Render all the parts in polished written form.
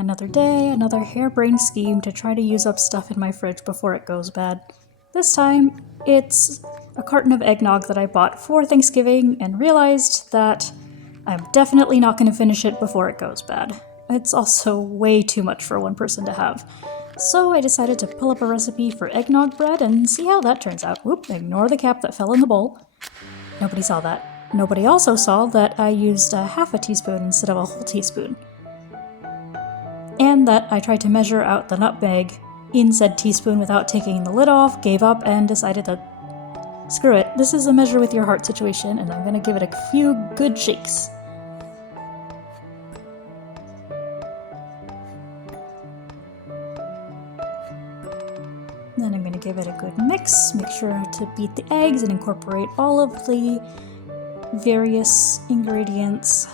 Another day, another harebrained scheme to try to use up stuff in my fridge before it goes bad. This time, it's a carton of eggnog that I bought for Thanksgiving and realized that I'm definitely not going to finish it before it goes bad. It's also way too much for one person to have. So I decided to pull up a recipe for eggnog bread and see how that turns out. Whoop, ignore the cap that fell in the bowl. Nobody saw that. Nobody also saw that I used a half a teaspoon instead of a whole teaspoon. And that I tried to measure out the nutmeg in said teaspoon without taking the lid off, gave up, and decided that screw it, this is a measure with your heart situation, and I'm gonna give it a few good shakes. Then I'm gonna give it a good mix, make sure to beat the eggs and incorporate all of the various ingredients.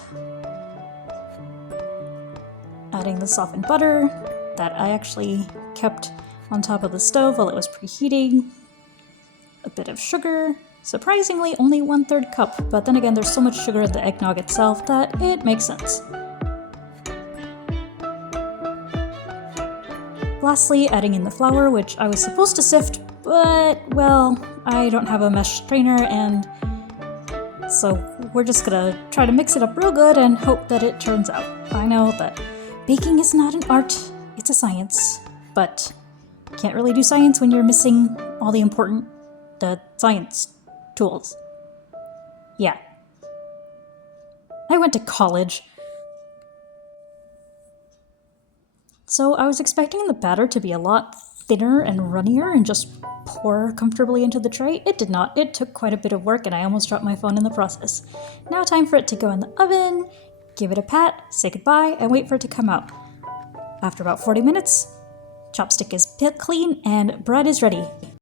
Adding the softened butter that I actually kept on top of the stove while it was preheating. A bit of sugar. Surprisingly, only 1/3 cup, but then again, there's so much sugar in the eggnog itself that it makes sense. Lastly, adding in the flour, which I was supposed to sift, but, well, I don't have a mesh strainer, and so we're just gonna try to mix it up real good and hope that it turns out. I know that baking is not an art, it's a science, but you can't really do science when you're missing all the important science tools. Yeah. I went to college. So I was expecting the batter to be a lot thinner and runnier and just pour comfortably into the tray. It did not. It took quite a bit of work and I almost dropped my phone in the process. Now time for it to go in the oven, give it a pat, say goodbye, and wait for it to come out. After about 40 minutes, chopstick is clean and bread is ready.